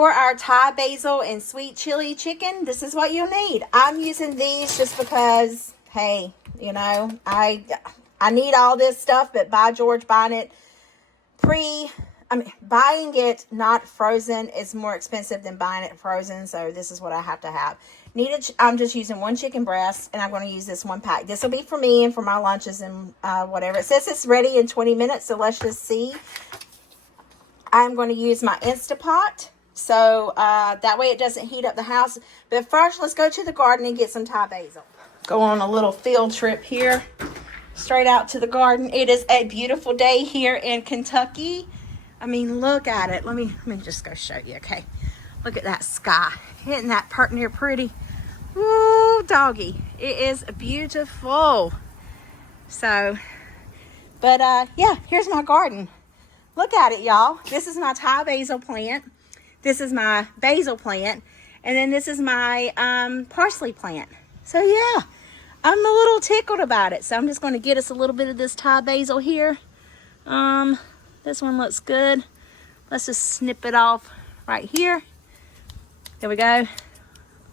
For our Thai basil and sweet chili chicken, this is what you'll need. I'm using these just because, hey, you know, I need all this stuff, but by George, buying it buying it not frozen is more expensive than buying it frozen, so this is what I have to have. I'm just using 1 chicken breast, and I'm going to use this 1 pack. This will be for me and for my lunches and whatever. It says it's ready in 20 minutes, so let's just see. I'm going to use my Instapot, so that way it doesn't heat up the house. But first, let's go to the garden and get some Thai basil. Go on a little field trip here, straight out to the garden. It is a beautiful day here in Kentucky. I mean, look at it. Let me just go show you, okay? Look at that sky. Isn't that pert near pretty? Woo, doggy. It is beautiful. So, but yeah, here's my garden. Look at it, y'all. This is my Thai basil plant. This is my basil plant. And then this is my parsley plant. So, yeah, I'm a little tickled about it. So, I'm just going to get us a little bit of this Thai basil here. This one looks good. Let's just snip it off right here. There we go. If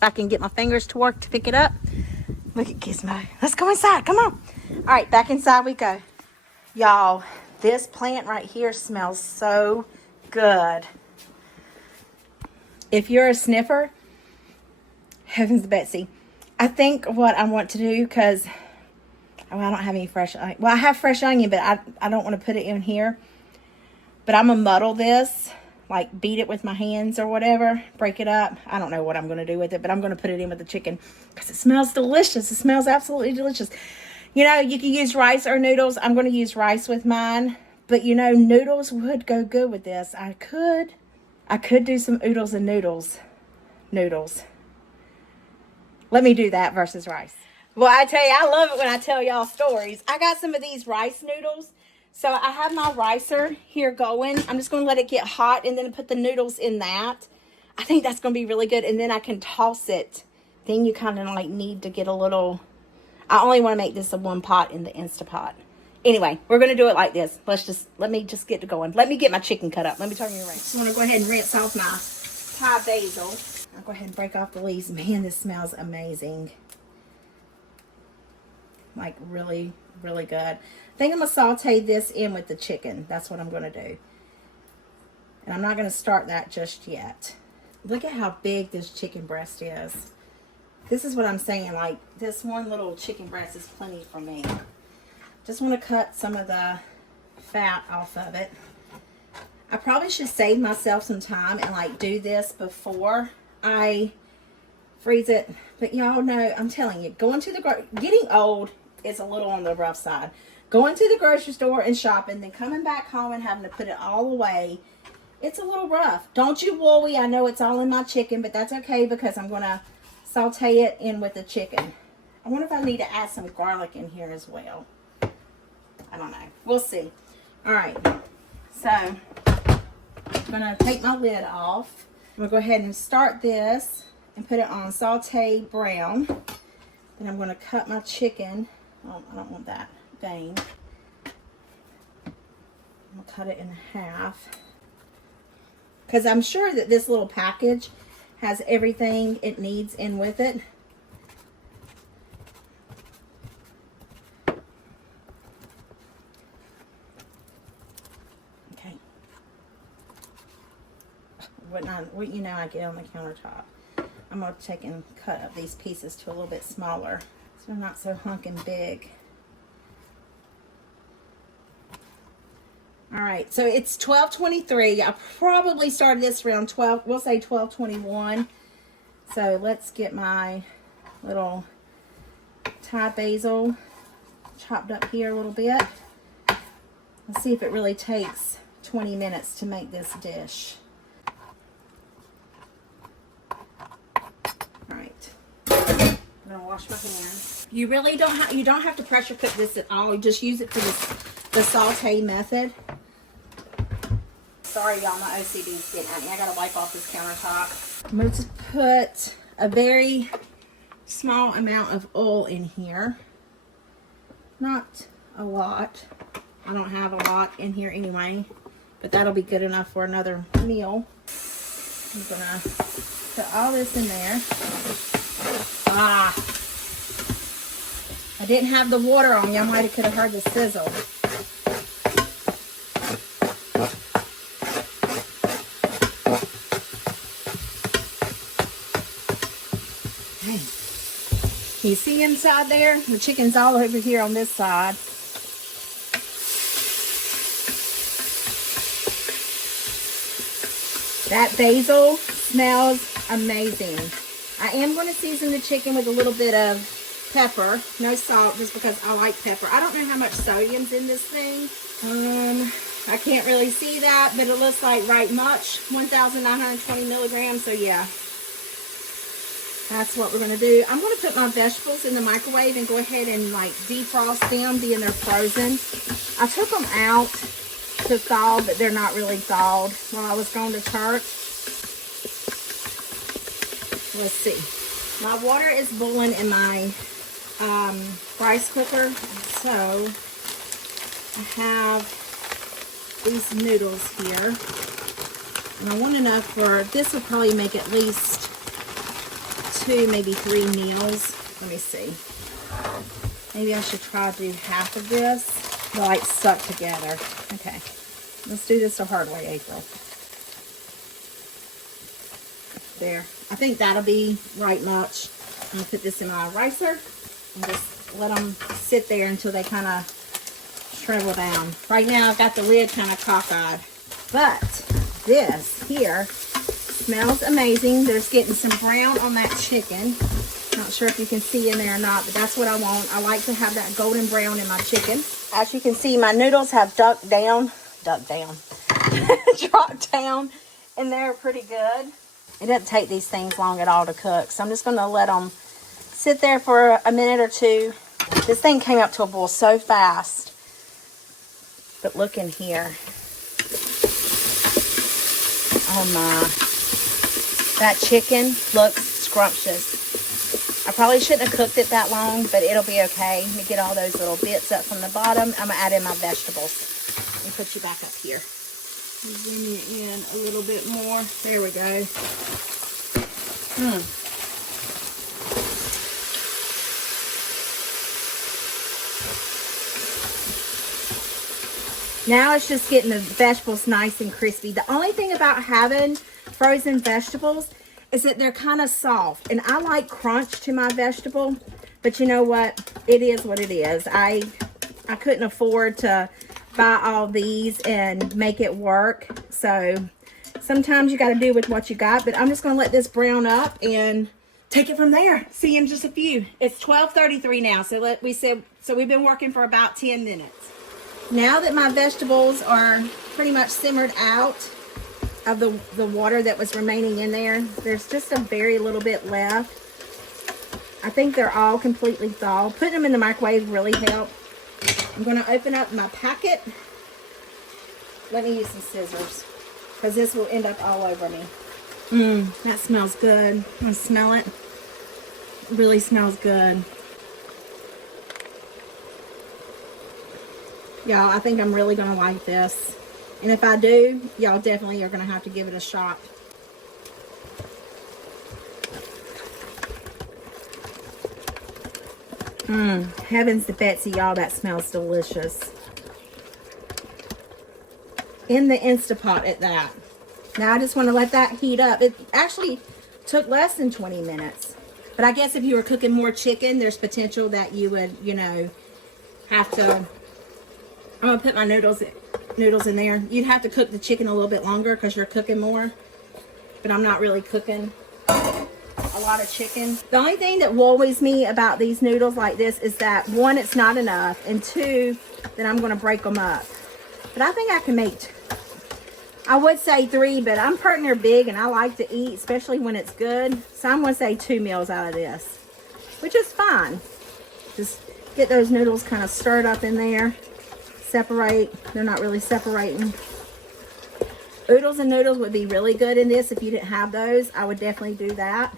I can get my fingers to work to pick it up. Look at Gizmo. Let's go inside. Come on. All right, back inside we go. Y'all, this plant right here smells so good. If you're a sniffer, heavens Betsy, I think what I want to do, because I don't have any fresh onion. Well, I have fresh onion, but I don't want to put it in here. But I'm going to muddle this, like beat it with my hands or whatever, break it up. I don't know what I'm going to do with it, but I'm going to put it in with the chicken because it smells delicious. It smells absolutely delicious. You know, you can use rice or noodles. I'm going to use rice with mine, but you know, noodles would go good with this. I could do some oodles and noodles. Let me do that versus rice. Well, I tell you, I love it when I tell y'all stories. I got some of these rice noodles. So I have my ricer here going. I'm just going to let it get hot and then put the noodles in that. I think that's going to be really good. And then I can toss it. Then you kind of like need to get a little... I only want to make this a 1 pot in the Instapot. Anyway, we're going to do it like this. Let me just get to going. Let me get my chicken cut up. Let me turn you around. Just want to go ahead and rinse off my Thai basil. I'll go ahead and break off the leaves. Man, this smells amazing. Like really, really good. I think I'm going to saute this in with the chicken. That's what I'm going to do. And I'm not going to start that just yet. Look at how big this chicken breast is. This is what I'm saying. Like, this one little chicken breast is plenty for me. Just want to cut some of the fat off of it. I probably should save myself some time and, like, do this before I freeze it. But y'all know, I'm telling you, getting old is a little on the rough side. Going to the grocery store and shopping, then coming back home and having to put it all away, it's a little rough. Don't you worry. I know it's all in my chicken, but that's okay because I'm going to saute it in with the chicken. I wonder if I need to add some garlic in here as well. I don't know. We'll see. All right. So, I'm going to take my lid off. I'm going to go ahead and start this and put it on saute brown. Then I'm going to cut my chicken. Oh, I don't want that vein. I'm going to cut it in half. Because I'm sure that this little package has everything it needs in with it. Okay. What you know I get on the countertop. I'm going to take and cut up these pieces to a little bit smaller so they're not so hunkin' big. All right, so it's 12:23. I probably started this around 12. We'll say 12:21. So let's get my little Thai basil chopped up here a little bit. Let's see if it really takes 20 minutes to make this dish. All right, I'm gonna wash my hands. You really don't have to pressure cook this at all. You just use it for the saute method. Sorry, y'all, my OCD's getting at me. I gotta wipe off this countertop. I'm going to put a very small amount of oil in here. Not a lot. I don't have a lot in here anyway, but that'll be good enough for another meal. I'm gonna put all this in there. Ah, I didn't have the water on. Y'all might have could have heard the sizzle. Hey, can you see inside there? The chicken's all over here on this side. That basil smells amazing. I am going to season the chicken with a little bit of pepper, no salt, just because I like pepper. I don't know how much sodium's in this thing. I can't really see that, but it looks like right much, 1,920 milligrams. So yeah, that's what we're going to do. I'm going to put my vegetables in the microwave and go ahead and like defrost them, being they're frozen. I took them out to thaw, but they're not really thawed while I was going to church. Let's see. My water is boiling in my rice cooker, so I have these noodles here, and I want enough for this. Will probably make at least 2, maybe 3 meals. Let me see. Maybe I should try to do half of this. They're like stuck together. Okay, let's do this the hard way, April. There. I think that'll be right much. I'm going to put this in my ricer and just let them sit there until they kind of shrivel down. Right now I've got the lid kind of cockeyed. But this here smells amazing. There's getting some brown on that chicken. Not sure if you can see in there or not, but that's what I want. I like to have that golden brown in my chicken. As you can see, my noodles have dropped down, and they're pretty good. It doesn't take these things long at all to cook, so I'm just going to let them sit there for a minute or two. This thing came up to a boil so fast. But look in here. Oh my. That chicken looks scrumptious. I probably shouldn't have cooked it that long, but it'll be okay. Let me get all those little bits up from the bottom. I'm going to add in my vegetables. Let me put you back up here. Zoom it in a little bit more. There we go. Now it's just getting the vegetables nice and crispy. The only thing about having frozen vegetables is that they're kind of soft. And I like crunch to my vegetable. But you know what? It is what it is. I couldn't afford to buy all these and make it work. So sometimes you got to do with what you got. But I'm just going to let this brown up and take it from there. See you in just a few. It's 12:33 now. So we've been working for about 10 minutes. Now that my vegetables are pretty much simmered out of the water that was remaining in there, there's just a very little bit left. I think they're all completely thawed. Putting them in the microwave really helped. I'm going to open up my packet. Let me use some scissors, because this will end up all over me. That smells good. I'm going to smell it. It really smells good. Y'all, I think I'm really going to like this. And if I do, y'all definitely are going to have to give it a shot. Heavens to Betsy, y'all, that smells delicious. In the Instapot at that. Now I just want to let that heat up. It actually took less than 20 minutes. But I guess if you were cooking more chicken, there's potential that you would, you know, have to... I'm going to put my noodles in there. You'd have to cook the chicken a little bit longer because you're cooking more. But I'm not really cooking a lot of chicken. The only thing that worries me about these noodles like this is that, one, it's not enough, and two, that I'm going to break them up. But I think I can make, I would say 3, but I'm partner big and I like to eat, especially when it's good. So I'm going to say 2 meals out of this, which is fine. Just get those noodles kind of stirred up in there. Separate. They're not really separating. Oodles and noodles would be really good in this. If you didn't have those, I would definitely do that.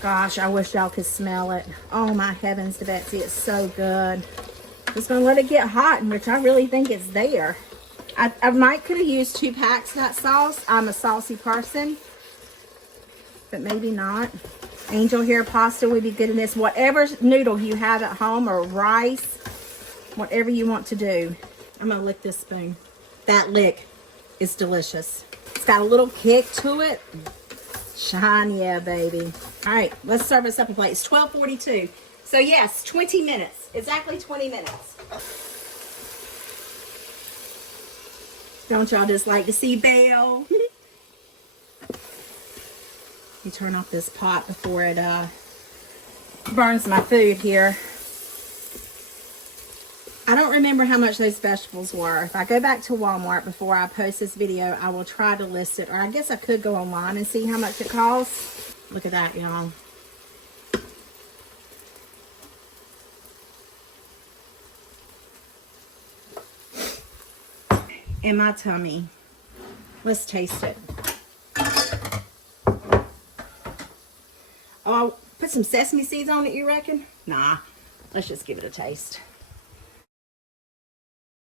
Gosh, I wish y'all could smell it. Oh my heavens to Betsy, it's so good. Just gonna let it get hot, which I really think it's there. I might could have used 2 packs of that sauce. I'm a saucy person. but maybe not. Angel hair pasta would be good in this. Whatever noodle you have at home or rice, whatever you want to do. I'm gonna lick this spoon. That lick is delicious. It's got a little kick to it. Shine, yeah, baby. All right, let's serve us up a plate. It's 12:42. So yes, 20 minutes. Exactly 20 minutes. Don't y'all just like to see Belle? You turn off this pot before it burns my food here. I don't remember how much those vegetables were. If I go back to Walmart before I post this video, I will try to list it. Or I guess I could go online and see how much it costs. Look at that, y'all. In my tummy. Let's taste it. Oh, I'll put some sesame seeds on it, you reckon? Nah, let's just give it a taste.